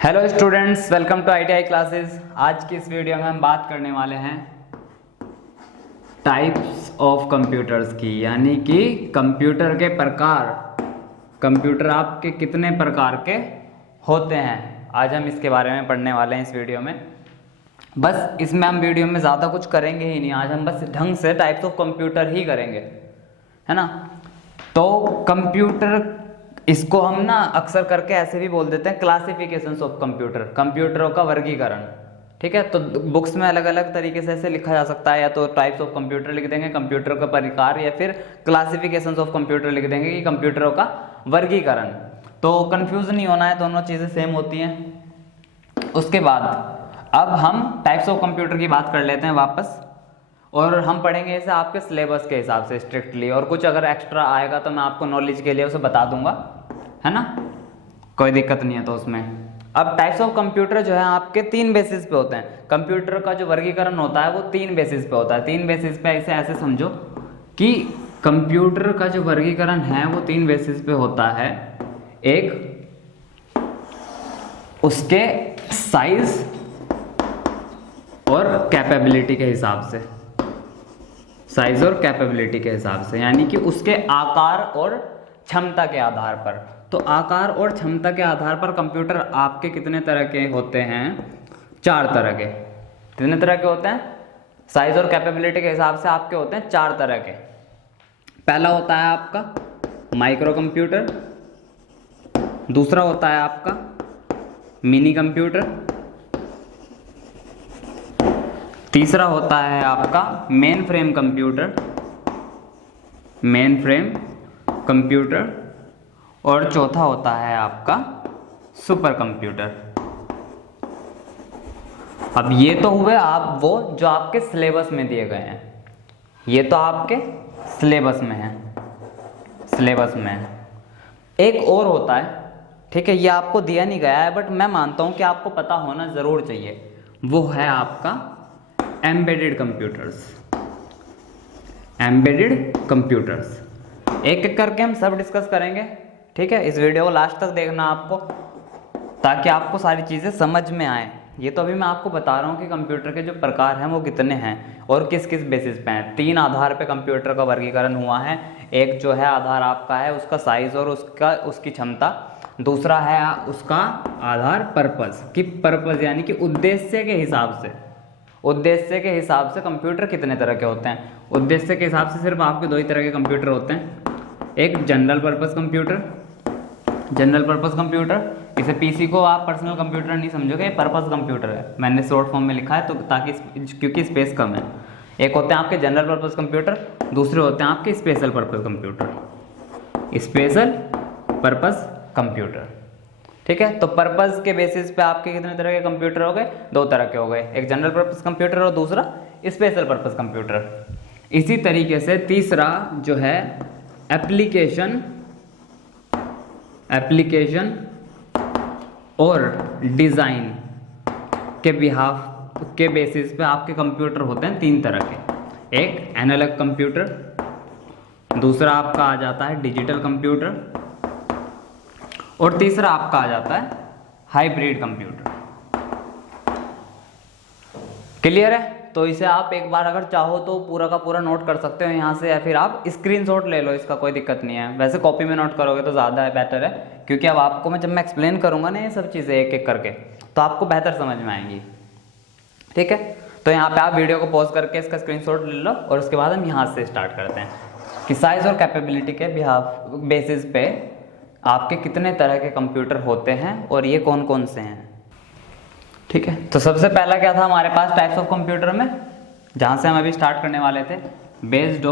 Hello students, welcome to ITI classes. आज की इस वीडियो में हम बात करने वाले हैं टाइप्स ऑफ कंप्यूटर्स की, यानी कि कंप्यूटर के प्रकार। कंप्यूटर आपके कितने प्रकार के होते हैं, आज हम इसके बारे में पढ़ने वाले हैं इस वीडियो में। बस इसमें हम वीडियो में ज़्यादा कुछ करेंगे ही नहीं, आज हम बस ढंग से टाइप्स ऑफ कंप्यूटर ही करेंगे, है ना। तो कंप्यूटर, इसको हम ना अक्सर करके ऐसे भी बोल देते हैं क्लासिफिकेशंस ऑफ कंप्यूटर, कंप्यूटरों का वर्गीकरण। ठीक है, तो बुक्स में अलग अलग तरीके से ऐसे लिखा जा सकता है, या तो टाइप्स ऑफ कंप्यूटर लिख देंगे, कंप्यूटर का प्रकार, या फिर क्लासिफिकेशंस ऑफ कंप्यूटर लिख देंगे कि कंप्यूटरों का वर्गीकरण। तो कंफ्यूज नहीं होना है, दोनों चीज़ें सेम होती हैं। उसके बाद अब हम टाइप्स ऑफ कंप्यूटर की बात कर लेते हैं वापस, और हम पढ़ेंगे इसे आपके सिलेबस के हिसाब से स्ट्रिक्टली, और कुछ अगर एक्स्ट्रा आएगा तो मैं आपको नॉलेज के लिए उसे बता दूंगा, है ना, कोई दिक्कत नहीं है तो उसमें। अब टाइप्स ऑफ कंप्यूटर जो है आपके तीन बेसिस पे होते हैं। कंप्यूटर का जो वर्गीकरण होता है वो तीन बेसिस पे होता है। तीन बेसिस पे इसे ऐसे समझो कि कंप्यूटर का जो वर्गीकरण है वो तीन बेसिस पे होता है। एक, उसके साइज और कैपेबिलिटी के हिसाब से, साइज और कैपेबिलिटी के हिसाब से, यानी कि उसके आकार और क्षमता के आधार पर। तो आकार और क्षमता के आधार पर कंप्यूटर आपके कितने तरह के होते हैं? चार तरह के। कितने तरह के होते हैं? साइज और कैपेबिलिटी के हिसाब से आपके होते हैं चार तरह के। पहला होता है आपका माइक्रो कंप्यूटर, दूसरा होता है आपका मिनी कंप्यूटर, तीसरा होता है आपका main frame computer, main frame computer, और चौथा होता है आपका सुपर कंप्यूटर। अब ये तो हुए आप वो जो आपके सिलेबस में दिए गए हैं, ये तो आपके सिलेबस में है, सिलेबस में है। एक और होता है, ठीक है, ये आपको दिया नहीं गया है बट मैं मानता हूं कि आपको पता होना जरूर चाहिए, वो है आपका एम्बेडेड कंप्यूटर्स। एम्बेडेड कंप्यूटर्स एक एक करके हम सब डिस्कस करेंगे, ठीक है। इस वीडियो को लास्ट तक देखना आपको, ताकि आपको सारी चीज़ें समझ में आए। ये तो अभी मैं आपको बता रहा हूँ कि कंप्यूटर के जो प्रकार हैं वो कितने हैं और किस किस बेसिस पे हैं। तीन आधार पे कंप्यूटर का वर्गीकरण हुआ है। एक जो है आधार आपका है उसका साइज और उसकी क्षमता, दूसरा है उसका आधार पर्पस, कि पर्पस यानी कि उद्देश्य के हिसाब से, उद्देश्य के हिसाब से कंप्यूटर कितने तरह के होते हैं। उद्देश्य के हिसाब से सिर्फ आपके दो ही तरह के कंप्यूटर होते हैं, एक general purpose computer, general purpose computer, इसे पीसी को आप पर्सनल कंप्यूटर नहीं समझोगे, पर्पस कंप्यूटर है, मैंने शॉर्ट फॉर्म में लिखा है तो ताकि क्योंकि स्पेस कम है। एक होते हैं आपके जनरल पर्पस कंप्यूटर, दूसरे होते हैं आपके special purpose computer, special purpose computer, ठीक है। तो पर्पस के बेसिस पे आपके कितने तरह के कंप्यूटर हो गए? दो तरह के हो गए, एक जनरल पर्पस कंप्यूटर और दूसरा स्पेशल पर्पस कंप्यूटर। इसी तरीके से तीसरा जो है एप्लीकेशन और डिज़ाइन के बिहाफ के बेसिस पे आपके कंप्यूटर होते हैं तीन तरह के। एक एनालॉग कंप्यूटर, दूसरा आपका आ जाता है डिजिटल कंप्यूटर, और तीसरा आपका आ जाता है हाइब्रिड कंप्यूटर। क्लियर है? तो इसे आप एक बार अगर चाहो तो पूरा का पूरा नोट कर सकते हो यहाँ से, या फिर आप स्क्रीनशॉट ले लो, इसका कोई दिक्कत नहीं है। वैसे कॉपी में नोट करोगे तो ज़्यादा बेटर है, क्योंकि अब आपको जब मैं एक्सप्लेन करूँगा ना ये सब चीज़ें एक एक करके, तो आपको बेहतर समझ में आएंगी, ठीक है। तो यहाँ पे आप वीडियो को पॉज करके इसका स्क्रीनशॉट ले लो, और उसके बाद हम यहाँ से स्टार्ट करते हैं कि साइज और कैपेबिलिटी के बेसिस पे आपके कितने तरह के कंप्यूटर होते हैं और ये कौन कौन से हैं, ठीक है। तो सबसे पहला क्या था हमारे पास टाइप्स ऑफ कंप्यूटर में, जहां से हम अभी स्टार्ट करने वाले थे, based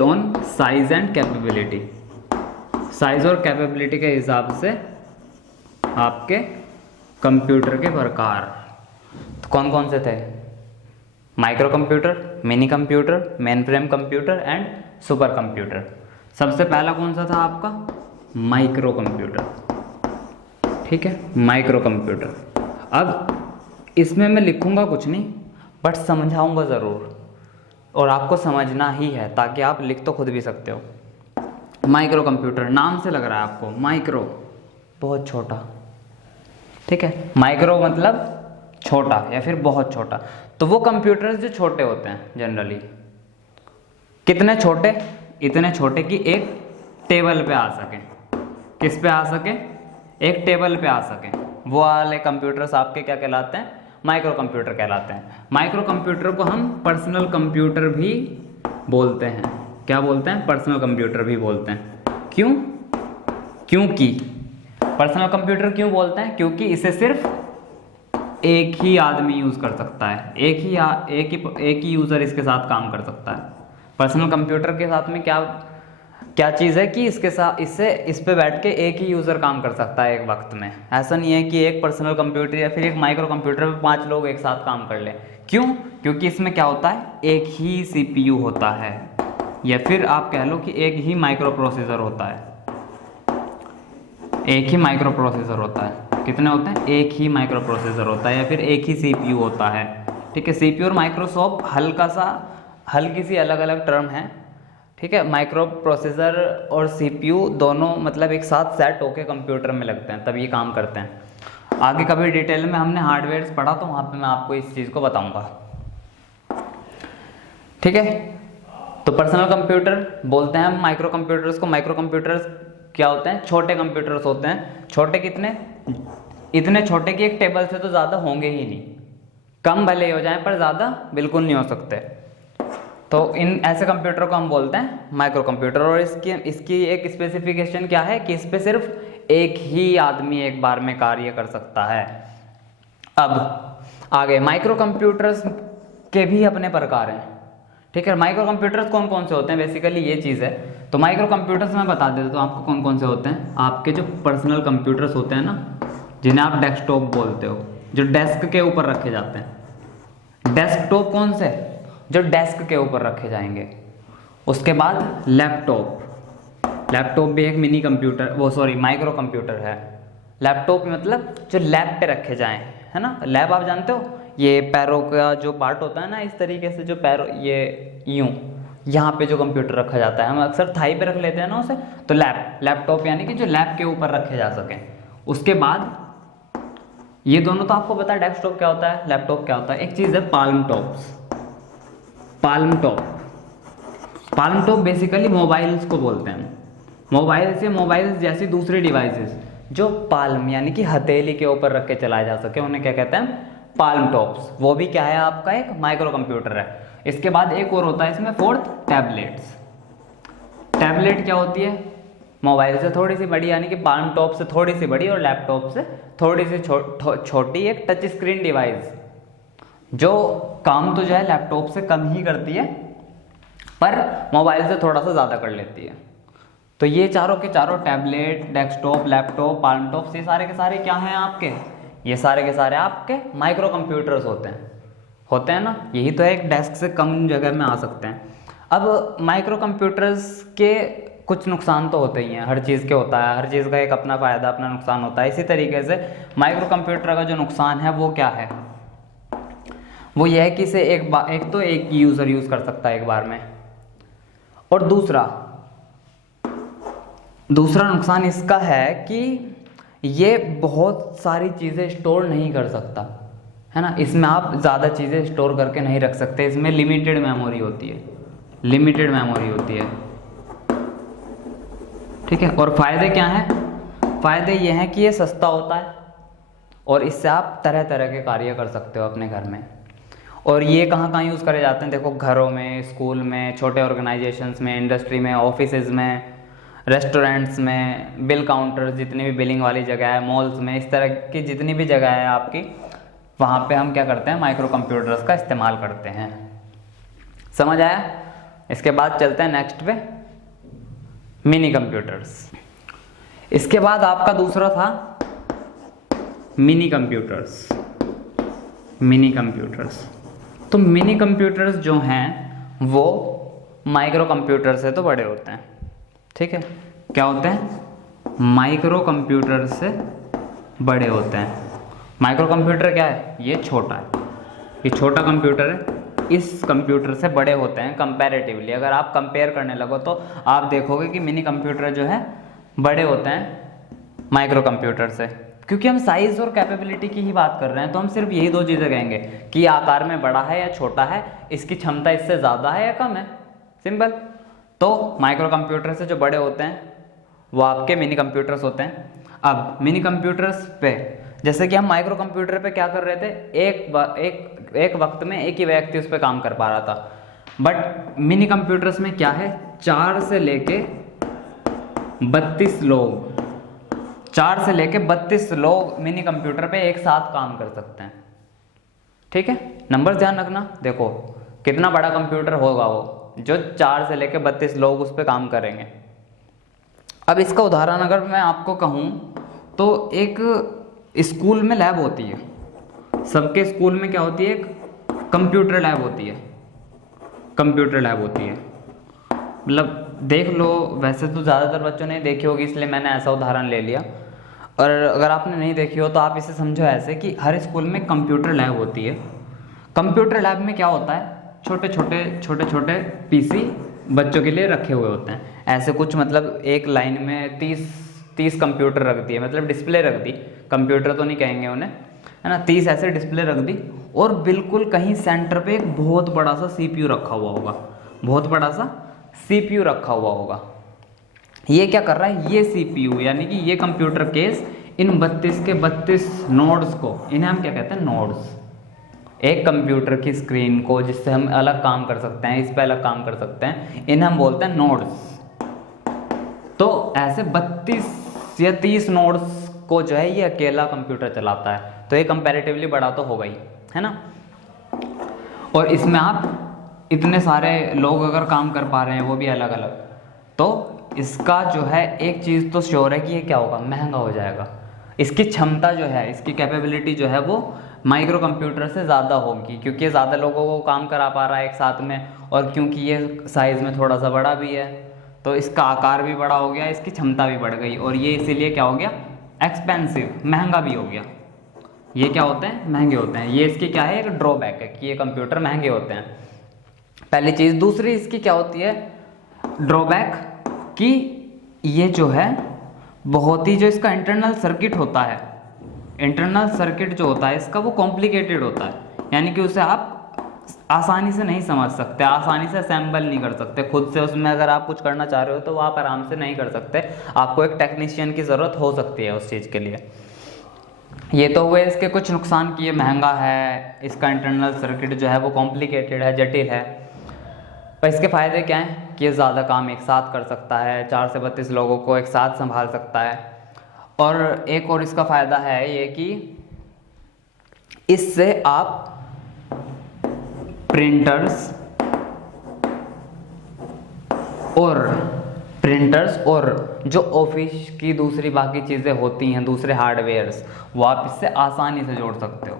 on size and capability. Size और कैपेबिलिटी के हिसाब से आपके कंप्यूटर के प्रकार तो कौन कौन से थे? Micro computer, mini computer, main frame computer and super computer. सबसे पहला कौन सा था आपका? माइक्रो कंप्यूटर, ठीक है, माइक्रो कंप्यूटर। अब इसमें मैं लिखूंगा कुछ नहीं बट समझाऊंगा ज़रूर, और आपको समझना ही है, ताकि आप लिख तो खुद भी सकते हो। माइक्रो कंप्यूटर नाम से लग रहा है आपको, माइक्रो बहुत छोटा, ठीक है। माइक्रो मतलब छोटा या फिर बहुत छोटा। तो वो कंप्यूटर्स जो छोटे होते हैं जनरली, कितने छोटे, इतने छोटे कि एक टेबल पे आ सके। किस पे आ सके? एक टेबल पे आ सके। वो वाले कंप्यूटर्स आपके क्या कहलाते हैं? माइक्रो कंप्यूटर कहलाते हैं। माइक्रो कंप्यूटर को हम पर्सनल कंप्यूटर भी बोलते हैं। क्या बोलते हैं? पर्सनल कंप्यूटर भी बोलते हैं। क्यों? क्योंकि पर्सनल कंप्यूटर क्यों बोलते हैं? क्योंकि इसे सिर्फ एक ही आदमी यूज़ कर सकता है, एक ही यूज़र इसके साथ काम कर सकता है। पर्सनल कंप्यूटर के साथ में क्या चीज़ है कि इसके साथ इस पे बैठ के एक ही यूज़र काम कर सकता है एक वक्त में। ऐसा नहीं है कि एक पर्सनल कंप्यूटर या फिर एक माइक्रो कंप्यूटर पे 5 लोग एक साथ काम कर लें। क्यों? क्योंकि इसमें क्या होता है? एक ही CPU होता है, या फिर आप कह लो कि एक ही माइक्रो प्रोसेसर होता है। एक ही माइक्रो प्रोसेसर होता है। कितने होते हैं? एक ही माइक्रो प्रोसेसर होता है, या फिर एक ही CPU होता है, ठीक है। CPU और माइक्रोसॉफ्ट हल्की सी अलग अलग टर्म है, ठीक है। माइक्रो प्रोसेसर और CPU दोनों मतलब एक साथ सेट होके कंप्यूटर में लगते हैं, तब ये काम करते हैं। आगे कभी डिटेल में हमने हार्डवेयर पढ़ा तो वहाँ पे मैं आपको इस चीज़ को बताऊंगा, ठीक है। तो पर्सनल कंप्यूटर बोलते हैं हम माइक्रो कंप्यूटर्स को। माइक्रो कंप्यूटर्स क्या होते हैं? छोटे कंप्यूटर्स होते हैं। छोटे कितने? इतने छोटे कि एक टेबल से तो ज़्यादा होंगे ही नहीं। कम भले ही हो जाएं पर ज़्यादा बिल्कुल नहीं हो सकते। तो इन ऐसे कंप्यूटर को हम बोलते हैं माइक्रो कंप्यूटर। और इसकी एक स्पेसिफिकेशन क्या है कि इस पे सिर्फ एक ही आदमी एक बार में कार्य कर सकता है। अब आगे माइक्रो कंप्यूटर्स के भी अपने प्रकार हैं, ठीक है। माइक्रो कंप्यूटर्स कौन कौन से होते हैं? बेसिकली ये चीज़ है। तो माइक्रो कंप्यूटर्स मैं बता देता हूँ आपको कौन कौन से होते हैं। आपके जो पर्सनल कंप्यूटर्स होते हैं ना, जिन्हें आप डेस्कटॉप बोलते हो, जो डेस्क के ऊपर रखे जाते हैं। डेस्कटॉप कौन से? जो डेस्क के ऊपर रखे जाएंगे। उसके बाद लैपटॉप भी एक मिनी कंप्यूटर, माइक्रो कंप्यूटर है। लैपटॉप मतलब जो लैब पे रखे जाएं, है ना। लैब आप जानते हो, ये पैरों का जो पार्ट होता है ना, इस तरीके से जो पैरों ये यूं यहाँ पे जो कंप्यूटर रखा जाता है, हम अक्सर थाई पे रख लेते हैं ना उसे। तो लैपटॉप यानी कि जो लैब के ऊपर रखे जा सकें। उसके बाद ये दोनों तो आपको पता है डेस्कटॉप क्या होता है, लैपटॉप क्या होता है। एक चीज़ है पाल्म टॉप बेसिकली मोबाइल्स को बोलते हैं। मोबाइल्स जैसी दूसरी डिवाइसेस जो पाल्म यानी कि हथेली के ऊपर रख के चलाए जा सके, उन्हें क्या कहते हैं? Palm tops. वो भी क्या है? आपका एक माइक्रो कंप्यूटर है। इसके बाद एक और होता है इसमें, फोर्थ, टैबलेट्स। टैबलेट क्या होती है? मोबाइल से थोड़ी सी बड़ी, यानी कि पाल्म टॉप से थोड़ी सी बड़ी और लैपटॉप से थोड़ी सी छोटी एक टच स्क्रीन डिवाइस, जो काम तो जो है लैपटॉप से कम ही करती है पर मोबाइल से थोड़ा सा ज़्यादा कर लेती है। तो ये चारों के चारों, tablet, desktop, laptop, palm top, ये सारे के सारे क्या हैं आपके? ये सारे के सारे आपके माइक्रो कंप्यूटर्स होते हैं ना। यही तो है, एक डेस्क से कम जगह में आ सकते हैं। अब माइक्रो कंप्यूटर्स के कुछ नुकसान तो होते ही हैं, हर चीज़ के होता है, हर चीज़ का एक अपना फ़ायदा अपना नुकसान होता है। इसी तरीके से माइक्रो कंप्यूटर का जो नुकसान है वो क्या है? वो ये है कि इसे एक यूज़र यूज़ कर सकता है एक बार में, और दूसरा नुकसान इसका है कि ये बहुत सारी चीज़ें स्टोर नहीं कर सकता, है ना। इसमें आप ज़्यादा चीज़ें स्टोर करके नहीं रख सकते। इसमें लिमिटेड मेमोरी होती है, ठीक है। और फ़ायदे क्या हैं? फ़ायदे ये हैं कि ये सस्ता होता है और इससे आप तरह तरह के कार्य कर सकते हो अपने घर में। और ये कहाँ यूज़ करे जाते हैं? देखो, घरों में, स्कूल में, छोटे ऑर्गेनाइजेशंस में, इंडस्ट्री में, ऑफिसेज़ में, रेस्टोरेंट्स में, बिल काउंटर्स, जितनी भी बिलिंग वाली जगह है, मॉल्स में, इस तरह की जितनी भी जगह है आपकी, वहाँ पे हम क्या करते हैं? माइक्रो कंप्यूटर्स का इस्तेमाल करते हैं। समझ आया? इसके बाद चलते हैं नेक्स्ट पे, मिनी कंप्यूटर्स। इसके बाद आपका दूसरा था मिनी कंप्यूटर्स। तो मिनी कंप्यूटर्स जो हैं वो माइक्रो कंप्यूटर से तो बड़े होते हैं, ठीक है। क्या होते हैं? माइक्रो कंप्यूटर से बड़े होते हैं। माइक्रो कंप्यूटर क्या है? ये छोटा है, ये छोटा कंप्यूटर है, इस कंप्यूटर से बड़े होते हैं कंपैरेटिवली। अगर आप कंपेयर करने लगो तो आप देखोगे कि मिनी कंप्यूटर जो है बड़े होते हैं माइक्रो कंप्यूटर से, क्योंकि हम साइज और कैपेबिलिटी की ही बात कर रहे हैं, तो हम सिर्फ यही दो चीज़ें कहेंगे कि आकार में बड़ा है या छोटा है, इसकी क्षमता इससे ज़्यादा है या कम है, सिंपल। तो माइक्रो कंप्यूटर से जो बड़े होते हैं वो आपके मिनी कंप्यूटर्स होते हैं। अब मिनी कंप्यूटर्स पे, जैसे कि हम माइक्रो कंप्यूटर पे क्या कर रहे थे, एक वक्त में एक ही व्यक्ति उस पर काम कर पा रहा था, बट मिनी कंप्यूटर्स में क्या है, 4 से लेके 32 लोग मिनी कंप्यूटर पे एक साथ काम कर सकते हैं। ठीक है, नंबर ध्यान रखना। देखो कितना बड़ा कंप्यूटर होगा वो, जो 4 से लेके 32 लोग उस पर काम करेंगे। अब इसका उदाहरण अगर मैं आपको कहूँ तो एक स्कूल में लैब होती है, सबके स्कूल में क्या होती है, एक कंप्यूटर लैब होती है, मतलब देख लो, वैसे तो ज़्यादातर बच्चों ने देखी होगी इसलिए मैंने ऐसा उदाहरण ले लिया, और अगर आपने नहीं देखी हो तो आप इसे समझो ऐसे कि हर स्कूल में कंप्यूटर लैब होती है। कंप्यूटर लैब में क्या होता है, छोटे छोटे पीसी बच्चों के लिए रखे हुए होते हैं, ऐसे कुछ, मतलब एक लाइन में 30 कंप्यूटर रख दिए, मतलब डिस्प्ले रख दी, कंप्यूटर तो नहीं कहेंगे उन्हें, है ना, 30 ऐसे डिस्प्ले रख दी, और बिल्कुल कहीं सेंटर पे एक बहुत बड़ा सा CPU रखा हुआ होगा। ये क्या कर रहा है, ये CPU यानी कि ये कंप्यूटर केस इन 32 के 32 नोड्स को, इन्हें हम क्या कहते हैं, नोड्स। एक कंप्यूटर की स्क्रीन को जिससे हम अलग काम कर सकते हैं, इस पे अलग काम कर सकते हैं, इन्हें हम बोलते हैं नोड्स। तो ऐसे 32 या 30 नोड्स को जो है ये अकेला कंप्यूटर चलाता है, तो ये कंपैरेटिवली बड़ा तो होगा ही, है ना। और इसमें आप इतने सारे लोग अगर काम कर पा रहे हैं, वो भी अलग अलग, तो इसका जो है एक चीज़ तो श्योर है कि ये क्या होगा, महंगा हो जाएगा। इसकी क्षमता जो है, इसकी कैपेबिलिटी जो है वो माइक्रो कंप्यूटर से ज़्यादा होगी, क्योंकि ये ज़्यादा लोगों को काम करा पा रहा है एक साथ में, और क्योंकि ये साइज़ में थोड़ा सा बड़ा भी है, तो इसका आकार भी बड़ा हो गया, इसकी क्षमता भी बढ़ गई, और ये इसीलिए क्या हो गया, एक्सपेंसिव, महंगा भी हो गया। ये क्या होते हैं, महंगे होते हैं। ये इसकी क्या है, एक ड्रॉबैक है कि ये कंप्यूटर महंगे होते हैं, पहली चीज़। दूसरी इसकी क्या होती है ड्रॉबैक, कि ये जो है बहुत ही, जो इसका इंटरनल सर्किट होता है, इंटरनल सर्किट जो होता है इसका, वो कॉम्प्लिकेटेड होता है, यानी कि उसे आप आसानी से नहीं समझ सकते, आसानी से असेंबल नहीं कर सकते खुद से। उसमें अगर आप कुछ करना चाह रहे हो तो वो आप आराम से नहीं कर सकते, आपको एक टेक्नीशियन की ज़रूरत हो सकती है उस चीज़ के लिए। ये तो हुए इसके कुछ नुकसान कि ये महंगा है, इसका इंटरनल सर्किट जो है वो कॉम्प्लिकेटेड है, जटिल है। पर इसके फ़ायदे क्या हैं कि ये ज़्यादा काम एक साथ कर सकता है, 4 से 32 लोगों को एक साथ संभाल सकता है। और एक और इसका फ़ायदा है ये कि इससे आप प्रिंटर्स और जो ऑफिस की दूसरी बाकी चीज़ें होती हैं, दूसरे हार्डवेयर्स, वो आप इससे आसानी से जोड़ सकते हो।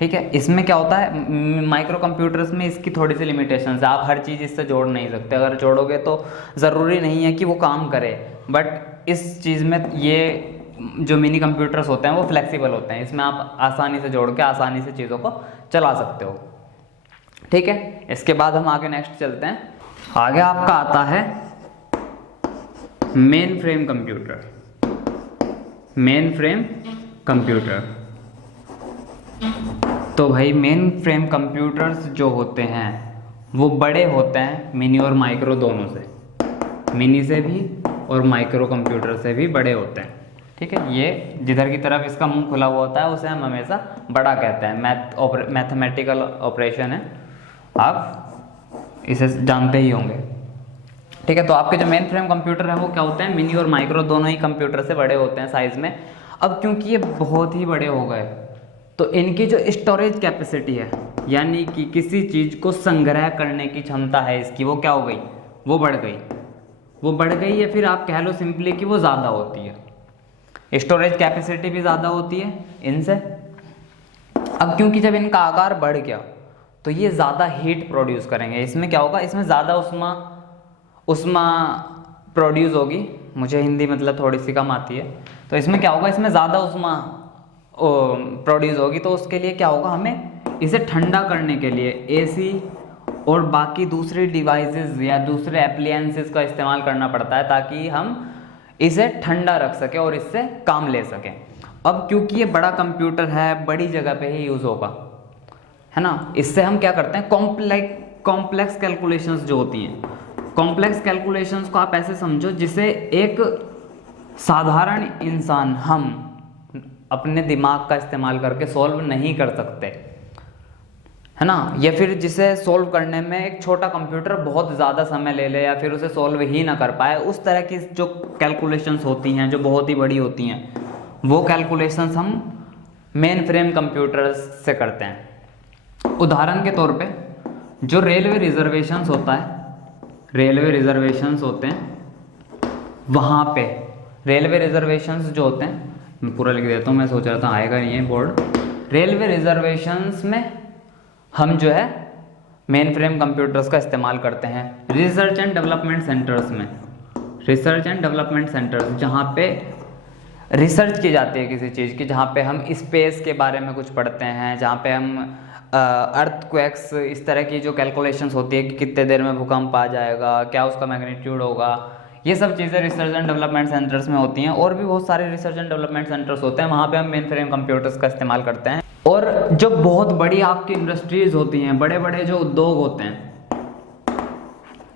ठीक है, इसमें क्या होता है, माइक्रो कंप्यूटर्स में इसकी थोड़ी सी लिमिटेशंस है, आप हर चीज़ इससे जोड़ नहीं सकते। अगर जोड़ोगे तो ज़रूरी नहीं है कि वो काम करे, बट इस चीज़ में ये जो मिनी कंप्यूटर्स होते हैं वो फ्लेक्सिबल होते हैं, इसमें आप आसानी से जोड़ के आसानी से चीज़ों को चला सकते हो। ठीक है, इसके बाद हम आगे नेक्स्ट चलते हैं। आगे आपका आता है मेन फ्रेम कंप्यूटर। तो भाई मेन फ्रेम कंप्यूटर्स जो होते हैं वो बड़े होते हैं मिनी और माइक्रो दोनों से, मिनी से भी और माइक्रो कंप्यूटर से भी बड़े होते हैं। ठीक है, ये जिधर की तरफ इसका मुंह खुला हुआ होता है उसे हम हमेशा बड़ा कहते हैं। मैथमेटिकल ऑपरेशन है, आप इसे जानते ही होंगे। ठीक है, तो आपके जो मेन फ्रेम कंप्यूटर है वो क्या होते हैं, मिनी और माइक्रो दोनों ही कंप्यूटर से बड़े होते हैं साइज़ में। अब क्योंकि ये बहुत ही बड़े हो गए तो इनकी जो स्टोरेज कैपेसिटी है, यानी कि किसी चीज़ को संग्रह करने की क्षमता है इसकी, वो क्या हो गई, वो बढ़ गई या फिर आप कह लो सिंपली कि वो ज़्यादा होती है। स्टोरेज कैपेसिटी भी ज़्यादा होती है इनसे। अब क्योंकि जब इनका आकार बढ़ गया तो ये ज़्यादा हीट प्रोड्यूस करेंगे। इसमें क्या होगा, इसमें ज़्यादा उष्मा प्रोड्यूस होगी। मुझे हिंदी मतलब थोड़ी सी कम आती है, तो इसमें क्या होगा, इसमें ज़्यादा उष्मा प्रोड्यूस होगी। तो उसके लिए क्या होगा, हमें इसे ठंडा करने के लिए एसी और बाकी दूसरे डिवाइसेस या दूसरे एप्लियंसेस का इस्तेमाल करना पड़ता है, ताकि हम इसे ठंडा रख सके और इससे काम ले सके। अब क्योंकि ये बड़ा कंप्यूटर है, बड़ी जगह पे ही यूज़ होगा, है ना, इससे हम क्या करते हैं, कॉम्प्लेक्स कैलकुलेशंस जो होती हैं, कॉम्प्लेक्स कैलकुलेशंस को आप ऐसे समझो जिसे एक साधारण इंसान हम अपने दिमाग का इस्तेमाल करके सॉल्व नहीं कर सकते, है ना, या फिर जिसे सॉल्व करने में एक छोटा कंप्यूटर बहुत ज़्यादा समय ले ले या फिर उसे सॉल्व ही ना कर पाए, उस तरह की जो कैलकुलेशंस होती हैं जो बहुत ही बड़ी होती हैं, वो कैलकुलेशंस हम मेन फ्रेम कंप्यूटर्स से करते हैं। उदाहरण के तौर पे जो रेलवे रिजर्वेशंस होता है, रेलवे रिजर्वेशंस होते हैं, वहाँ पे रेलवे रिजर्वेशंस जो होते हैं, मैं पूरा लिख देता हूँ, मैं सोच रहा था आएगा नहीं है बोर्ड। रेलवे रिजर्वेशंस में हम जो है मेन फ्रेम कंप्यूटर्स का इस्तेमाल करते हैं। रिसर्च एंड डेवलपमेंट सेंटर्स में, रिसर्च एंड डेवलपमेंट सेंटर्स जहाँ पे रिसर्च की जाती है किसी चीज़ की, जहाँ पे हम स्पेस के बारे में कुछ पढ़ते हैं, जहाँ पे हम अर्थक्वेक्स, इस तरह की जो कैलकुलेशंस होती है कि कितने देर में भूकंप आ जाएगा, क्या उसका मैग्नीट्यूड होगा, ये सब चीज़ें रिसर्च एंड डेवलपमेंट सेंटर्स में होती हैं। और भी बहुत सारे रिसर्च एंड डेवलपमेंट सेंटर्स होते हैं, वहाँ पे हम मेन फ्रेम कंप्यूटर्स का इस्तेमाल करते हैं। और जो बहुत बड़ी आपकी इंडस्ट्रीज होती हैं, बड़े बड़े जो उद्योग होते हैं,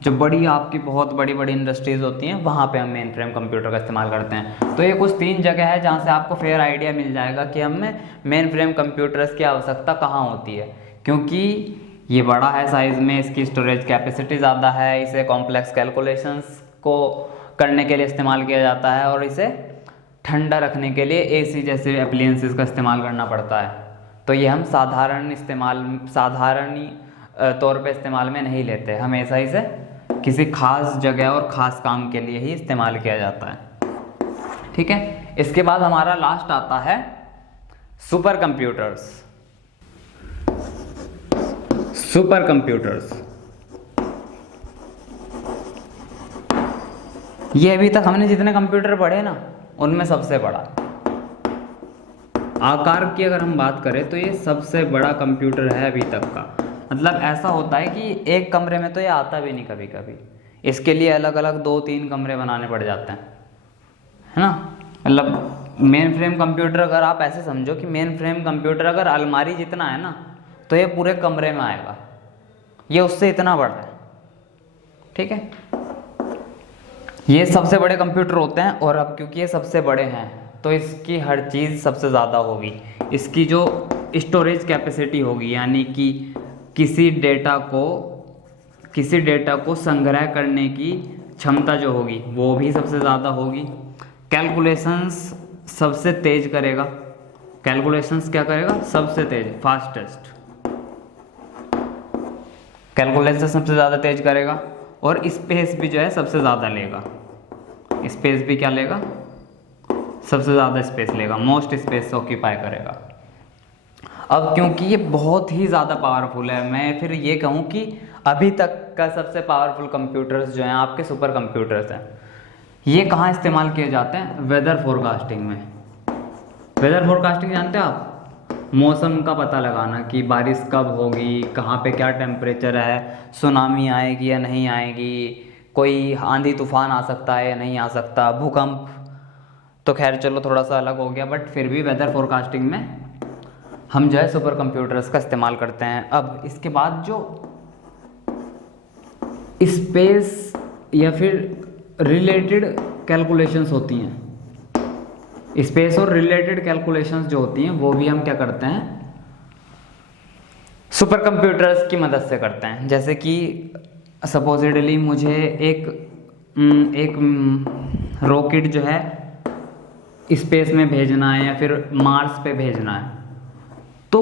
जो बड़ी आपकी बहुत बड़ी बड़ी इंडस्ट्रीज होती हैं, वहाँ पे हम मेन फ्रेम कंप्यूटर का इस्तेमाल करते हैं। तो ये कुछ 3 जगह है जहाँ से आपको फेयर आइडिया मिल जाएगा कि हमें मेन फ्रेम कंप्यूटर्स की आवश्यकता कहाँ होती है। क्योंकि ये बड़ा है साइज़ में, इसकी स्टोरेज कैपेसिटी ज़्यादा है, इसे कॉम्प्लेक्स कैलकुलेशंस को करने के लिए इस्तेमाल किया जाता है, और इसे ठंडा रखने के लिए एसी जैसे एप्लियंसेस का इस्तेमाल करना पड़ता है। तो ये हम साधारण तौर पे इस्तेमाल में नहीं लेते, हमेशा इसे किसी खास जगह और ख़ास काम के लिए ही इस्तेमाल किया जाता है। ठीक है, इसके बाद हमारा लास्ट आता है सुपर कंप्यूटर्स। सुपर कंप्यूटर्स ये अभी तक हमने जितने कंप्यूटर पढ़े ना, उनमें सबसे बड़ा, आकार की अगर हम बात करें तो ये सबसे बड़ा कंप्यूटर है अभी तक का। मतलब ऐसा होता है कि एक कमरे में तो ये आता भी नहीं कभी कभी, इसके लिए अलग अलग 2-3 कमरे बनाने पड़ जाते हैं, है ना। मतलब मेन फ्रेम कंप्यूटर अगर आप ऐसे समझो कि मेन फ्रेम कंप्यूटर अगर अलमारी जितना है ना, तो ये पूरे कमरे में आएगा, ये उससे इतना बड़ा है। ठीक है, ये सबसे बड़े कंप्यूटर होते हैं। और अब क्योंकि ये सबसे बड़े हैं तो इसकी हर चीज़ सबसे ज़्यादा होगी, इसकी जो स्टोरेज कैपेसिटी होगी, यानी कि किसी डेटा को संग्रह करने की क्षमता जो होगी वो भी सबसे ज़्यादा होगी। कैलकुलेशंस सबसे तेज करेगा, कैलकुलेशंस क्या करेगा, सबसे तेज, फास्टेस्ट, कैलकुलेशन सबसे ज़्यादा तेज करेगा। और स्पेस भी जो है सबसे ज़्यादा लेगा, स्पेस भी क्या लेगा, सबसे ज़्यादा स्पेस लेगा, मोस्ट स्पेस ऑक्यूपाई करेगा। अब क्योंकि ये बहुत ही ज़्यादा पावरफुल है, मैं फिर ये कहूँ कि अभी तक का सबसे पावरफुल कंप्यूटर्स जो हैं आपके सुपर कंप्यूटर्स हैं। ये कहाँ इस्तेमाल किए जाते हैं, वेदर फोरकास्टिंग में। वेदर फोरकास्टिंग जानते हैं आप, मौसम का पता लगाना कि बारिश कब होगी, कहाँ पे क्या टेम्परेचर है, सुनामी आएगी या नहीं आएगी, कोई आंधी तूफान आ सकता है या नहीं आ सकता, भूकंप तो खैर चलो थोड़ा सा अलग हो गया, बट फिर भी वेदर फोरकास्टिंग में हम जो है सुपर कंप्यूटर्स का इस्तेमाल करते हैं। अब इसके बाद जो स्पेस या फिर रिलेटेड कैलकुलेशंस होती हैं, स्पेस और रिलेटेड कैलकुलेशंस जो होती हैं वो भी हम क्या करते हैं, सुपर कंप्यूटर्स की मदद से करते हैं। जैसे कि सपोजिटली मुझे एक रॉकेट जो है स्पेस में भेजना है या फिर मार्स पे भेजना है, तो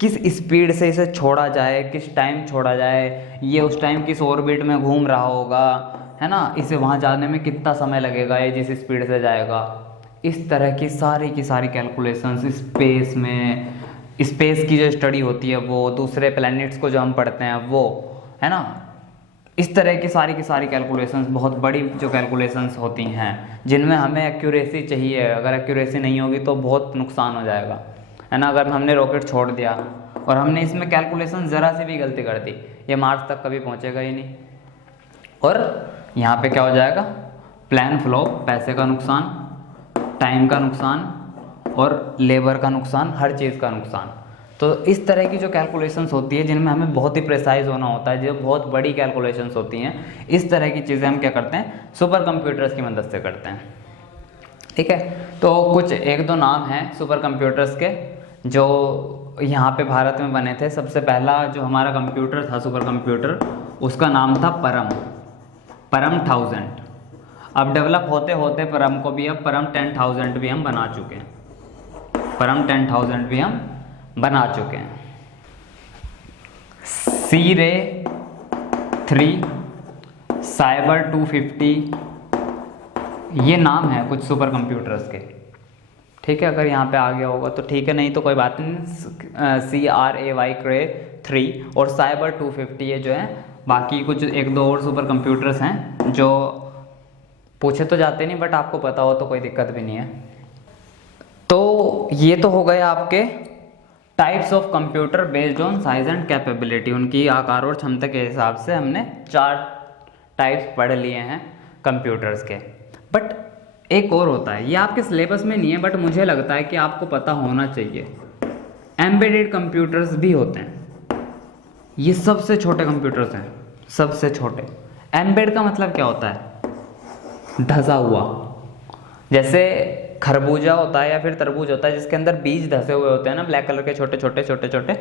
किस स्पीड से इसे छोड़ा जाए, किस टाइम छोड़ा जाए, ये उस टाइम किस ऑर्बिट में घूम रहा होगा, है ना, इसे वहाँ जाने में कितना समय लगेगा, ये जिस स्पीड से जाएगा, इस तरह की सारी कैलकुलेशंस स्पेस में, स्पेस की जो स्टडी होती है वो, दूसरे प्लैनेट्स को जो हम पढ़ते हैं वो, है ना, इस तरह की सारी कैलकुलेशंस, बहुत बड़ी जो कैलकुलेशंस होती हैं जिनमें हमें एक्यूरेसी चाहिए। अगर एक्यूरेसी नहीं होगी तो बहुत नुकसान हो जाएगा, है ना। अगर हमने रॉकेट छोड़ दिया और हमने इसमें कैलकुलेशन ज़रा सी भी गलती कर दी, ये मार्स तक कभी पहुंचेगा ही नहीं, और यहाँ पे क्या हो जाएगा, प्लान फ्लॉप, पैसे का नुकसान, टाइम का नुकसान और लेबर का नुकसान, हर चीज़ का नुकसान। तो इस तरह की जो कैलकुलेशंस होती है जिनमें हमें बहुत ही प्रिसाइज होना होता है, जो बहुत बड़ी कैलकुलेशंस होती हैं, इस तरह की चीज़ें हम क्या करते हैं, सुपर कंप्यूटर्स की मदद से करते हैं। ठीक है, तो कुछ एक दो नाम हैं सुपर कंप्यूटर्स के जो यहाँ पे भारत में बने थे। सबसे पहला जो हमारा कंप्यूटर था सुपर कंप्यूटर, उसका नाम था परम 1000। अब डेवलप होते होते परम को भी अब परम 10,000 भी हम बना चुके हैं, परम 10,000 भी हम बना चुके हैं। C-ray 3, साइबर 250, ये नाम है कुछ सुपर कंप्यूटर्स के। ठीक है, अगर यहाँ पे आ गया होगा तो ठीक है, नहीं तो कोई बात नहीं। CRAY 3 और साइबर 250 ये जो है। बाकी कुछ एक दो और सुपर कंप्यूटर्स हैं जो पूछे तो जाते नहीं, बट आपको पता हो तो कोई दिक्कत भी नहीं है। तो ये तो हो गए आपके types of computer based on size and capability. उनकी आकार और क्षमता के हिसाब से हमने 4 टाइप्स पढ़ लिए हैं कंप्यूटर्स के। बट एक और होता है, ये आपके सिलेबस में नहीं है बट मुझे लगता है कि आपको पता होना चाहिए। एम्बेडेड कंप्यूटर्स भी होते हैं। ये सबसे छोटे कंप्यूटर्स हैं, सबसे छोटे। एम्बेड का मतलब क्या होता है, धसा हुआ। जैसे खरबूजा होता है या फिर तरबूज होता है जिसके अंदर बीज धसे हुए होते हैं ना, ब्लैक कलर के छोटे छोटे छोटे छोटे,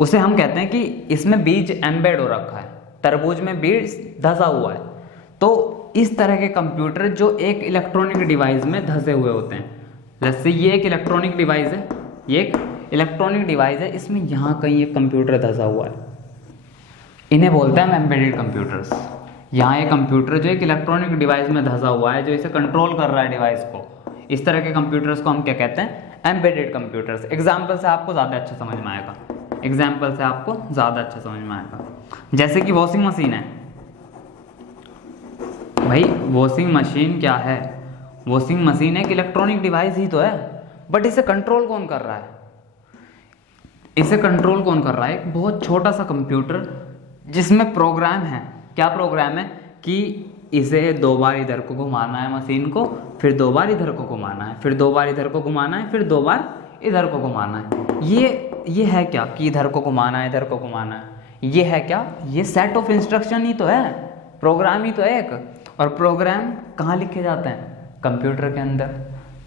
उसे हम कहते हैं कि इसमें बीज एम्बेड हो रखा है, तरबूज में बीज धसा हुआ है। तो इस तरह के कंप्यूटर जो एक इलेक्ट्रॉनिक डिवाइस में धसे हुए होते हैं, जैसे ये एक इलेक्ट्रॉनिक डिवाइस है, ये एक इलेक्ट्रॉनिक डिवाइस है, इसमें यहाँ कहीं एक कंप्यूटर धसा हुआ है, इन्हें बोलते हैं एम्बेडेड कंप्यूटर्स। यहाँ एक कंप्यूटर जो एक इलेक्ट्रॉनिक डिवाइस में धसा हुआ है, जो इसे कंट्रोल कर रहा है डिवाइस को, इस तरह के कंप्यूटर्स को हम क्या कहते हैं, एम्बेडेड कंप्यूटर्स। एग्जाम्पल से आपको ज़्यादा अच्छा समझ में आएगा, एग्जाम्पल से आपको ज़्यादा अच्छा समझ में आएगा। जैसे कि वॉशिंग मशीन है भाई, वॉशिंग मशीन क्या है, वॉशिंग मशीन एक इलेक्ट्रॉनिक डिवाइस ही तो है, बट इसे कंट्रोल कौन कर रहा है, इसे कंट्रोल कौन कर रहा है, एक बहुत छोटा सा कंप्यूटर जिसमें प्रोग्राम है। क्या प्रोग्राम है कि इसे 2 बार इधर को घुमाना है मशीन को, फिर 2 बार इधर को घुमाना है, फिर 2 बार इधर को घुमाना है, फिर 2 बार इधर को घुमाना है। ये है क्या कि इधर को घुमाना है, इधर को घुमाना है, ये है क्या, ये सेट ऑफ इंस्ट्रक्शन ही तो है, प्रोग्राम ही तो है एक। और प्रोग्राम कहाँ लिखे जाते हैं, कंप्यूटर के अंदर।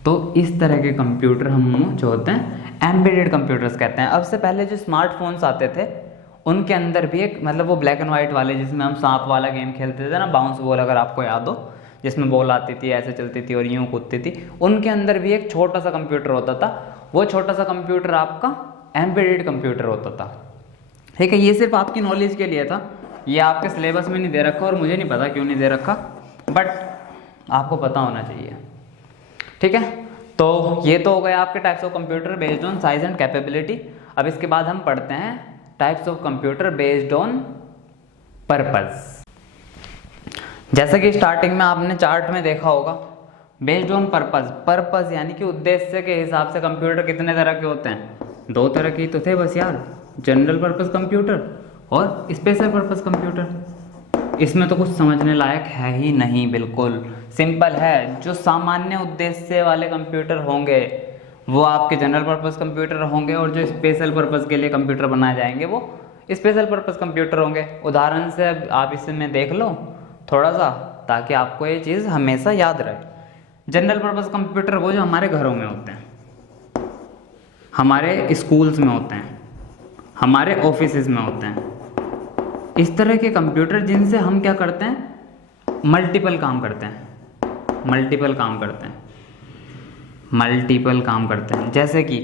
तो इस तरह के कंप्यूटर हम जो होते हैं एम्बेडेड कंप्यूटर्स कहते हैं। अब से पहले जो स्मार्टफोन्स आते थे उनके अंदर भी एक, मतलब वो ब्लैक एंड वाइट वाले जिसमें हम सांप वाला गेम खेलते थे ना, बाउंस बॉल, अगर आपको याद हो, जिसमें बॉल आती थी, ऐसे चलती थी और यूँ कूदती थी, उनके अंदर भी एक छोटा सा कंप्यूटर होता था। वो छोटा सा कंप्यूटर आपका एम्बेडेड कंप्यूटर होता था। ठीक है, ये सिर्फ आपकी नॉलेज के लिए था, ये आपके सिलेबस में नहीं दे रखा और मुझे नहीं पता क्यों नहीं दे रखा, बट आपको पता होना चाहिए। ठीक है, तो ये तो हो गया आपके types of computer based on size and capability. अब इसके बाद हम पढ़ते हैं types of computer based on purpose. जैसा कि स्टार्टिंग में आपने चार्ट में देखा होगा, बेस्ड ऑन पर्पस, पर्पस यानी कि उद्देश्य के हिसाब से कंप्यूटर कितने तरह के होते हैं, 2 तरह के तो थे बस यार, जनरल पर्पस कंप्यूटर और स्पेशल पर्पस कंप्यूटर। इसमें तो कुछ समझने लायक है ही नहीं, बिल्कुल सिंपल है। जो सामान्य उद्देश्य वाले कंप्यूटर होंगे वो आपके जनरल पर्पस कंप्यूटर होंगे, और जो स्पेशल पर्पस के लिए कंप्यूटर बनाए जाएंगे वो स्पेशल पर्पस कंप्यूटर होंगे। उदाहरण से अब आप इसमें देख लो थोड़ा सा, ताकि आपको ये चीज़ हमेशा याद रहे। जनरल पर्पस कंप्यूटर वो जो हमारे घरों में होते हैं, हमारे स्कूल्स में होते हैं, हमारे ऑफिसेज में होते हैं, इस तरह के कंप्यूटर जिनसे हम क्या करते हैं, मल्टीपल काम करते हैं, मल्टीपल काम करते हैं, मल्टीपल काम करते हैं। जैसे कि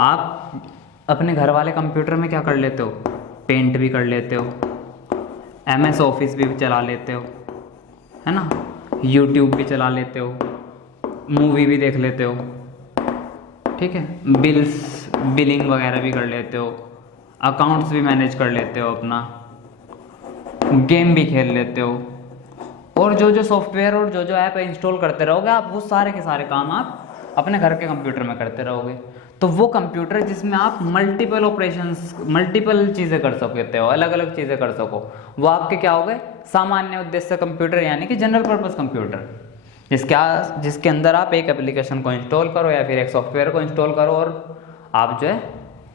आप अपने घर वाले कंप्यूटर में क्या कर लेते हो, पेंट भी कर लेते हो, MS ऑफिस भी चला लेते हो, है ना, YouTube भी चला लेते हो, मूवी भी देख लेते हो, ठीक है, बिलिंग वगैरह भी कर लेते हो, अकाउंट्स भी मैनेज कर लेते हो अपना, गेम भी खेल लेते हो, और जो जो सॉफ्टवेयर और जो जो ऐप इंस्टॉल करते रहोगे आप, वो सारे के सारे काम आप अपने घर के कंप्यूटर में करते रहोगे। तो वो कंप्यूटर जिसमें आप मल्टीपल ऑपरेशंस, मल्टीपल चीज़ें कर सकते हो, अलग अलग चीज़ें कर सको, वो आपके क्या हो गए, सामान्य उद्देश्य कंप्यूटर, यानी कि जनरल पर्पस कंप्यूटर, जिसके अंदर आप एक एप्लीकेशन को इंस्टॉल करो या फिर एक सॉफ्टवेयर को इंस्टॉल करो और आप जो है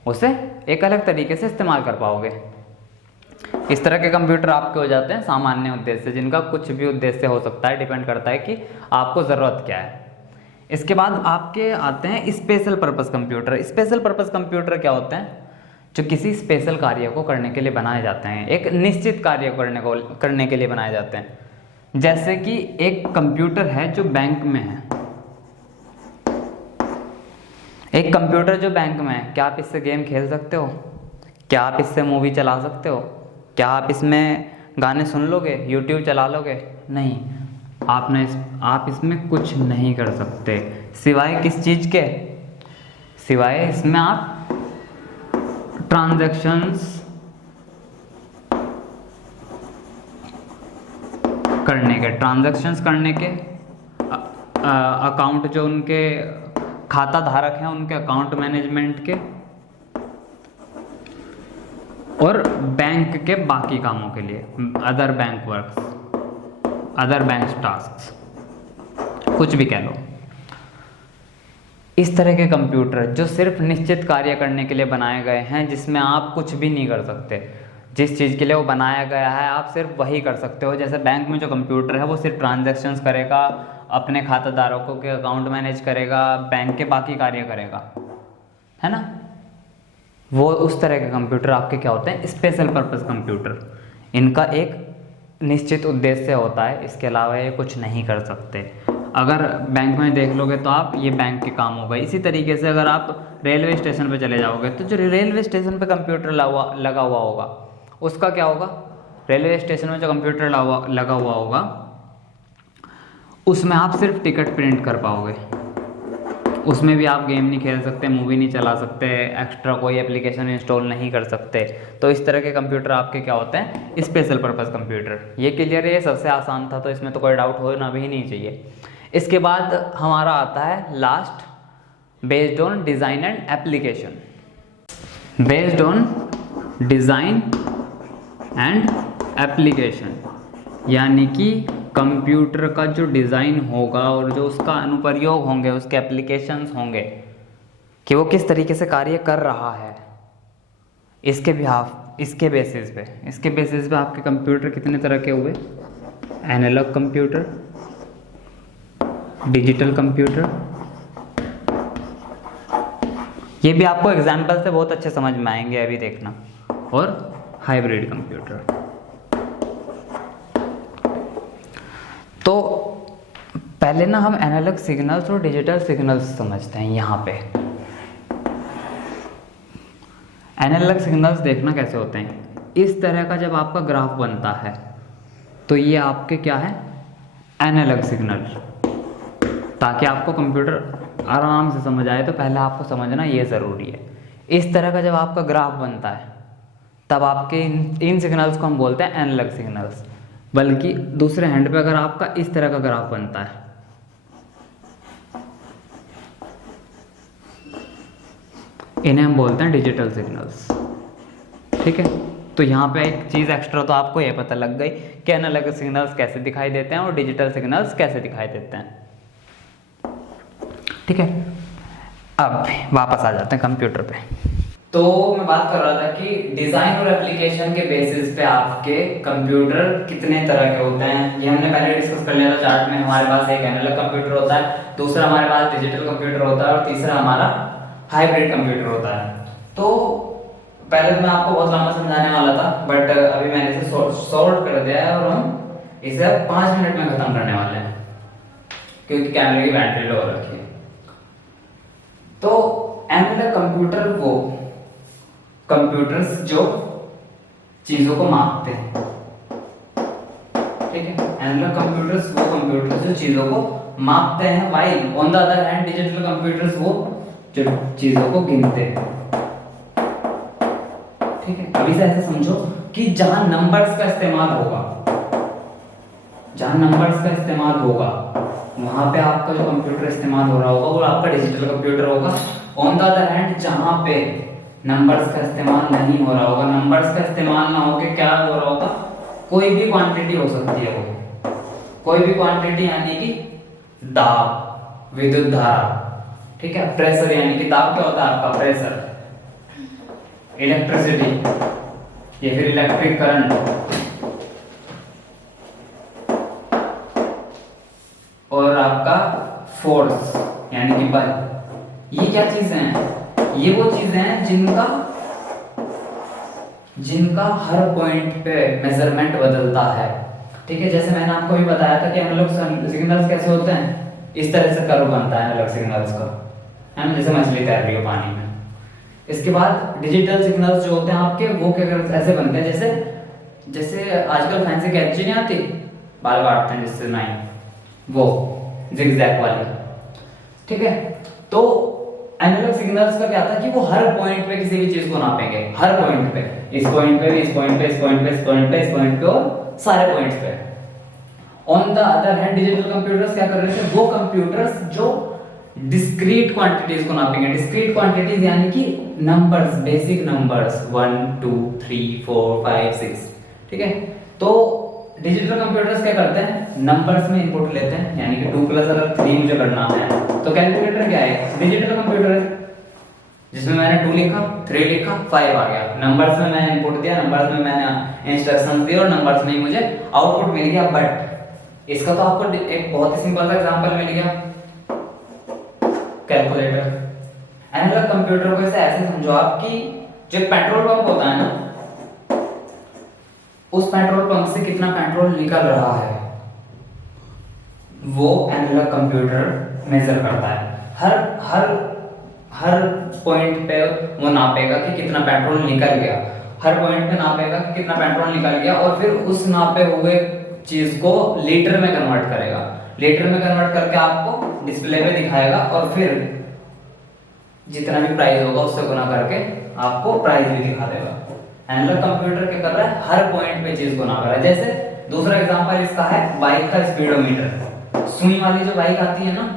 उसे एक अलग तरीके से इस्तेमाल कर पाओगे। इस तरह के कंप्यूटर आपके हो जाते हैं सामान्य उद्देश्य, जिनका कुछ भी उद्देश्य हो सकता है, डिपेंड करता है कि आपको ज़रूरत क्या है। इसके बाद आपके आते हैं special purpose computer. Special purpose computer क्या होते हैं, जो किसी स्पेशल कार्य को करने के लिए बनाए जाते हैं, एक निश्चित कार्य करने के लिए बनाए जाते हैं। जैसे कि एक कंप्यूटर है जो बैंक में है, एक कंप्यूटर जो बैंक में है, क्या आप इससे गेम खेल सकते हो? क्या आप इससे मूवी चला सकते हो? क्या आप इसमें गाने सुन लोगे, यूट्यूब चला लोगे? नहीं, आप इसमें कुछ नहीं कर सकते, सिवाय किस चीज़ के, सिवाय इसमें आप ट्रांजैक्शंस करने के, अकाउंट जो उनके खाता धारक हैं उनके अकाउंट मैनेजमेंट के, और बैंक के बाकी कामों के लिए, other bank works, other bank tasks, कुछ भी कह लो। इस तरह के कंप्यूटर जो सिर्फ निश्चित कार्य करने के लिए बनाए गए हैं, जिसमें आप कुछ भी नहीं कर सकते, जिस चीज़ के लिए वो बनाया गया है आप सिर्फ वही कर सकते हो। जैसे बैंक में जो कंप्यूटर है वो सिर्फ ट्रांजैक्शंस करेगा, अपने खाताधारकों के अकाउंट मैनेज करेगा, बैंक के बाकी कार्य करेगा, है ना। वो उस तरह के कंप्यूटर आपके क्या होते हैं, स्पेशल पर्पस कंप्यूटर। इनका एक निश्चित उद्देश्य होता है, इसके अलावा ये कुछ नहीं कर सकते। अगर बैंक में देख लोगे तो आप, ये बैंक के काम हो गए। इसी तरीके से अगर आप रेलवे स्टेशन पे चले जाओगे तो जो रेलवे स्टेशन पे कंप्यूटर लगा हुआ होगा उसका क्या होगा, रेलवे स्टेशन में जो कंप्यूटर लगा हुआ होगा उसमें आप सिर्फ टिकट प्रिंट कर पाओगे, उसमें भी आप गेम नहीं खेल सकते, मूवी नहीं चला सकते, एक्स्ट्रा कोई एप्लीकेशन इंस्टॉल नहीं कर सकते। तो इस तरह के कंप्यूटर आपके क्या होते हैं, स्पेशल पर्पस कंप्यूटर। ये क्लियर है, ये सबसे आसान था, तो इसमें तो कोई डाउट होना भी नहीं चाहिए। इसके बाद हमारा आता है last, based on design and application. Based on design and application, यानी कि कंप्यूटर का जो डिज़ाइन होगा और जो उसका अनुप्रयोग होंगे, उसके एप्लीकेशंस होंगे कि वो किस तरीके से कार्य कर रहा है, इसके बेसिस पे आपके कंप्यूटर कितने तरह के हुए, एनालॉग कंप्यूटर, डिजिटल कंप्यूटर, ये भी आपको एग्जाम्पल से बहुत अच्छे समझ में आएंगे, अभी देखना, और हाइब्रिड कंप्यूटर। तो पहले ना हम एनालॉग सिग्नल्स और डिजिटल सिग्नल्स समझते हैं। यहाँ पे एनालॉग सिग्नल्स देखना कैसे होते हैं, इस तरह का जब आपका ग्राफ बनता है तो ये आपके क्या है, एनालॉग सिग्नल। ताकि आपको कंप्यूटर आराम से समझ आए तो पहले आपको समझना ये ज़रूरी है। इस तरह का जब आपका ग्राफ बनता है तब आपके इन सिग्नल्स को हम बोलते हैं एनालॉग सिग्नल्स। बल्कि दूसरे हैंड पे अगर आपका इस तरह का ग्राफ बनता है, इन्हें हम बोलते हैं डिजिटल सिग्नल्स। ठीक है, तो यहाँ पे एक चीज़ एक्स्ट्रा तो आपको ये पता लग गई कि एनालॉग सिग्नल्स कैसे दिखाई देते हैं और डिजिटल सिग्नल्स कैसे दिखाई देते हैं। ठीक है, अब वापस आ जाते हैं कंप्यूटर पे। तो मैं बात कर रहा था कि डिज़ाइन और एप्लीकेशन के बेसिस पे आपके कंप्यूटर कितने तरह के होते हैं, ये हमने पहले डिस्कस कर लिया था चार्ट में। हमारे पास एक एनालॉग कंप्यूटर होता है, दूसरा हमारे पास डिजिटल कंप्यूटर होता है और तीसरा हमारा हाइब्रिड कंप्यूटर होता है। तो पहले तो मैं आपको बहुत लंबा समझाने वाला था, बट अभी मैंने इसे शॉर्ट कर दिया है और हम इसे 5 मिनट में ख़त्म करने वाले हैं क्योंकि कैमरे की बैटरी लो रखी है। तो एनालॉग कंप्यूटर वो कंप्यूटर्स जो चीज़ों को मापते हैं। ठीक है, एनालॉग कंप्यूटर्स वो कंप्यूटर्स जो चीज़ों को मापते हैं, while on the other hand digital computers वो जो चीज़ों को गिनते हैं। ठीक है, अभी से ऐसे समझो कि जहां नंबर्स का इस्तेमाल होगा वहाँ पे आपका जो कंप्यूटर इस्तेमाल हो रहा होगा वो आपका डिजिटल कंप्यूटर होगा। ऑन द अदर हैंड जहाँ पे नंबर्स का इस्तेमाल नहीं हो रहा होगा, नंबर्स का इस्तेमाल ना होके क्या हो रहा होगा, कोई भी क्वांटिटी हो सकती है, वो कोई भी क्वांटिटी यानी कि दाब, विद्युत धारा, ठीक है, प्रेशर यानी कि दाब क्या होता है आपका प्रेशर, इलेक्ट्रिसिटी या फिर इलेक्ट्रिक करंट, और आपका फोर्स यानी कि बल। ये क्या चीजें हैं? ये वो चीजें हैं जिनका हर पॉइंट पे मेजरमेंट बदलता है, ठीक है। जैसे मैंने आपको भी बताया था कि हम लोग सिग्नल्स कैसे होते हैं, इस तरह से कर्व बनता है एनालॉग सिग्नल्स का, है ना, जैसे मछली तैर रही हो पानी में। इसके बाद डिजिटल सिग्नल्स जो होते हैं आपके, वो क्या ऐसे बनते हैं, जैसे आजकल फैंसी कैंची नहीं आती बाल काटते हैं जिससे नाई, वो जिगजैग वाली, ठीक है। तो एनालॉग सिग्नल्स का क्या था कि वो हर पॉइंट पे किसी भी चीज को नापेंगे, हर पॉइंट पे, इस पॉइंट पे, इस पॉइंट पे, इस पॉइंट पे, इस पॉइंट पे, इस पॉइंट पे और सारे पॉइंट्स पे। On the other hand digital computers क्या कर रहे थे, वो कंप्यूटर्स जो डिस्क्रीट क्वांटिटीज को नापेंगे। डिस्क्रीट क्वांटिटीज यानी कि नंबर्स, बेसिक नंबर्स 1 2 3 4 5 6, ठीक है। तो डिजिटल कंप्यूटर्स क्या करते हैं, नंबर्स में इनपुट लेते हैं, यानी कि 2 + अगर 3 मुझे करना है तो कैलकुलेटर क्या है, डिजिटल कंप्यूटर है, जिसमें मैंने 2 लिखा, 3 लिखा, 5 आ गया। नंबर्स में मैंने इनपुट दिया, नंबर्स में मैंने इंस्ट्रक्शंस दिए और नंबर्स में ही मुझे आउटपुट मिल गया। बट इसका तो आपको एक बहुत ही सिंपल सा एग्जांपल मिल गया, कैलकुलेटर। एनालॉग कंप्यूटर को ऐसे समझो आप कि जो पेट्रोल पंप होता है ना, उस पेट्रोल पंप से कितना पेट्रोल निकल रहा है वो एनालॉग कंप्यूटर मेजर करता है। हर पॉइंट पे वो नापेगा कि कितना पेट्रोल निकल गया, हर पॉइंट पे नापेगा कि कितना पेट्रोल निकल गया, और फिर उस नापे हुए चीज को लीटर में कन्वर्ट करेगा। लीटर में कन्वर्ट करके आपको डिस्प्ले पे दिखाएगा, और फिर जितना भी प्राइस होगा उससे गुना करके आपको प्राइस भी दिखा देगा। एनालॉग कंप्यूटर क्या कर रहा है, हर पॉइंट पे चीज को नाप रहा है। जैसे दूसरा एग्जांपल इसका है बाइक का स्पीडोमीटर, सुई वाली जो बाइक आती है ना,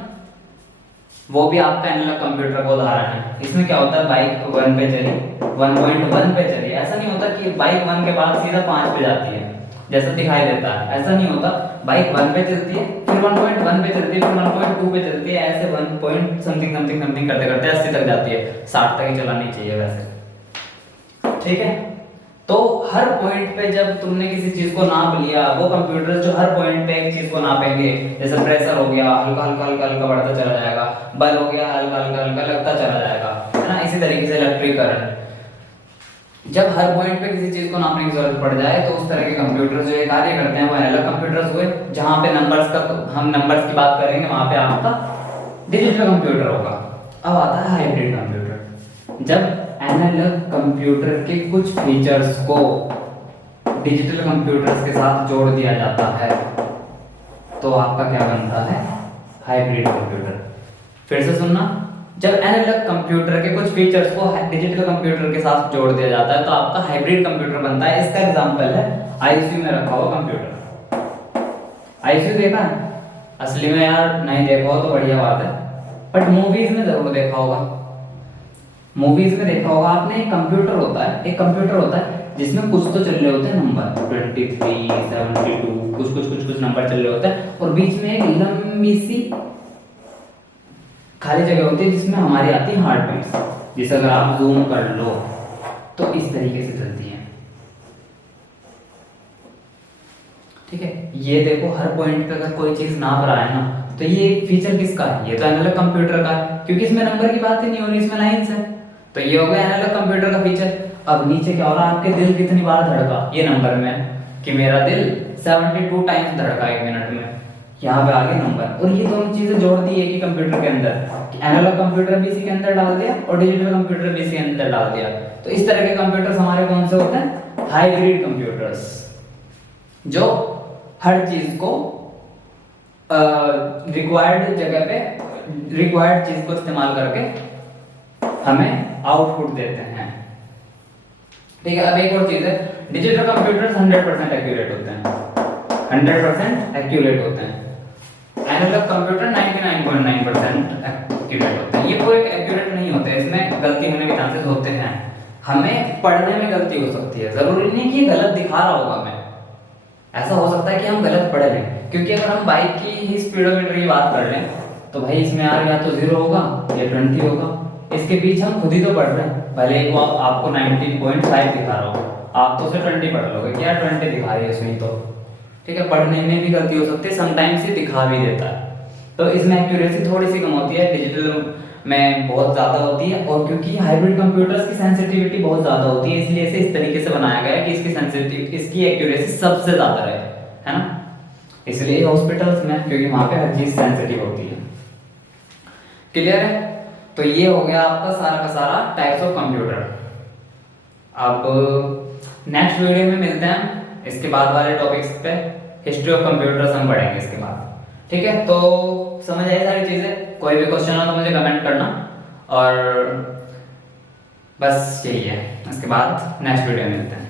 वो भी आपका एनालॉग कंप्यूटर का उदाहरण है। इसमें क्या होता है, बाइक 1 पे चली, 1.1 पे चली, ऐसा नहीं होता कि बाइक 1 के बाद सीधा 5 पे जाती है जैसा दिखाई देता है, ऐसा नहीं होता। बाइक 1 पे चलती है, फिर 1.1 पे चलती है, फिर 1.2 पे चलती है, ऐसे 1 पॉइंट समथिंग समथिंग समथिंग करते करते 80 तक जाती है। 60 तक ही चलानी चाहिए वैसे, ठीक है। तो हर पॉइंट पे जब तुमने किसी चीज को नाप लिया, वो कंप्यूटर जो हर पॉइंट पे एक चीज को नापेंगे, जैसे प्रेशर हो गया, हल्का हल्का हल्का हल्का बढ़ता चला जाएगा, बल हो गया, हल्का हल्का हल्का लगता चला जाएगा, है ना। इसी तरीके से इलेक्ट्रिक करंट, जब हर पॉइंट पे किसी चीज को नापने की जरूरत पड़ जाए तो उस तरह के कंप्यूटर जो ये कार्य करते हैं वो एनालॉग कंप्यूटर्स हुए। जहां पे नंबर्स का, हम नंबर्स की बात करेंगे, वहां पे आपका डिजिटल कंप्यूटर होगा। अब आता है हाइब्रिड कंप्यूटर। जब एनालॉग कंप्यूटर के कुछ फीचर्स को डिजिटल कंप्यूटर्स के साथ जोड़ दिया जाता है तो आपका क्या बनता है, हाइब्रिड कंप्यूटर। फिर से सुनना, जब एनालॉग कंप्यूटर के कुछ फीचर्स को डिजिटल कंप्यूटर के साथ जोड़ दिया जाता है तो आपका हाइब्रिड कंप्यूटर बनता है। इसका एग्जांपल है आईसीयू में रखा हुआ कंप्यूटर। आईसीयू देखा है? असली में यार नहीं देखा हो तो बढ़िया बात है, बट मूवीज में जरूर देखा होगा। मूवीज में देखा होगा आपने, एक कंप्यूटर होता है जिसमें कुछ तो चल रहे होते हैं नंबर, 23, 72, कुछ नंबर चल रहे होते हैं, और बीच में एक लंबी सी खाली जगह होती है जिसमें हमारी आती है हार्ट बीट्स, जिसे अगर आप जूम कर लो तो इस तरीके से चलती हैं, ठीक है। ये देखो, हर पॉइंट पे अगर कोई चीज नाप रहा है ना, तो ये फीचर किसका है, ये तो एनालॉग कंप्यूटर का है, क्योंकि इसमें नंबर की बात ही नहीं हो रही, इसमें लाइंस है, तो ये हो गया एनालॉग कंप्यूटर का फीचर। अब नीचे क्या हो रहा है, आपके दिल कितनी बार धड़का, ये नंबर में, कि मेरा दिल 72 टाइम्स धड़का 1 मिनट में, यहाँ पे आगे नंबर, और ये दोनों चीजें जोड़ दी एक ही कंप्यूटर के अंदर। एनालॉग कंप्यूटर भी इसी के अंदर डाल दिया और डिजिटल कंप्यूटर भी इसी के अंदर डाल दिया। तो इस तरह के कंप्यूटर्स हमारे कौन से होते हैं, हाइब्रिड कंप्यूटर्स, जो हर चीज को रिक्वायर्ड जगह पे रिक्वायर्ड चीज को इस्तेमाल करके हमें आउटपुट देते हैं, ठीक है। अब एक और चीज है, डिजिटल कंप्यूटर्स 100% एक्यूरेट होते हैं, 100% एक्यूरेट होते हैं। एनालॉग कंप्यूटर 99.9% एक्यूरेट होते हैं। ये पूरे एक्यूरेट नहीं होते, इसमें गलती होने के चांसेस होते हैं। हमें पढ़ने में गलती हो सकती है, जरूरी नहीं कि गलत दिखा रहा होगा हमें, ऐसा हो सकता है कि हम गलत पढ़ लें। क्योंकि अगर हम बाइक की ही स्पीडोमीटर की बात कर लें तो भाई इसमें यार या तो 0 होगा या 20 होगा, इसके बीच हम खुद ही तो पढ़ रहे हैं। भले ही वो आपको 19.5 दिखा रहा हो, आप तो उसे 20 पढ़ लोगे, क्या 20 दिखा रही है उसमें तो, ठीक है। पढ़ने में भी गलती हो सकती है, समटाइम्स ये दिखा भी देता है। तो इसमें एक्यूरेसी थोड़ी सी कम होती है, डिजिटल में बहुत ज़्यादा होती है। और क्योंकि हाइब्रिड कंप्यूटर्स की सेंसिटिविटी बहुत ज़्यादा होती है, इसलिए इसे इस तरीके से बनाया गया है कि इसकी एक्यूरेसी सबसे ज़्यादा रहे, है ना। इसलिए हॉस्पिटल्स में, क्योंकि वहाँ पे हर चीज़ सेंसिटिव होती है। क्लियर है। तो ये हो गया आपका सारा का सारा टाइप्स ऑफ कंप्यूटर। अब नेक्स्ट वीडियो में मिलते हैं, इसके बाद वाले टॉपिक्स पे हिस्ट्री ऑफ कंप्यूटर्स हम पढ़ेंगे इसके बाद, ठीक है। तो समझ आई सारी चीज़ें, कोई भी क्वेश्चन हो तो मुझे कमेंट करना, और बस यही है। इसके बाद नेक्स्ट वीडियो में मिलते हैं।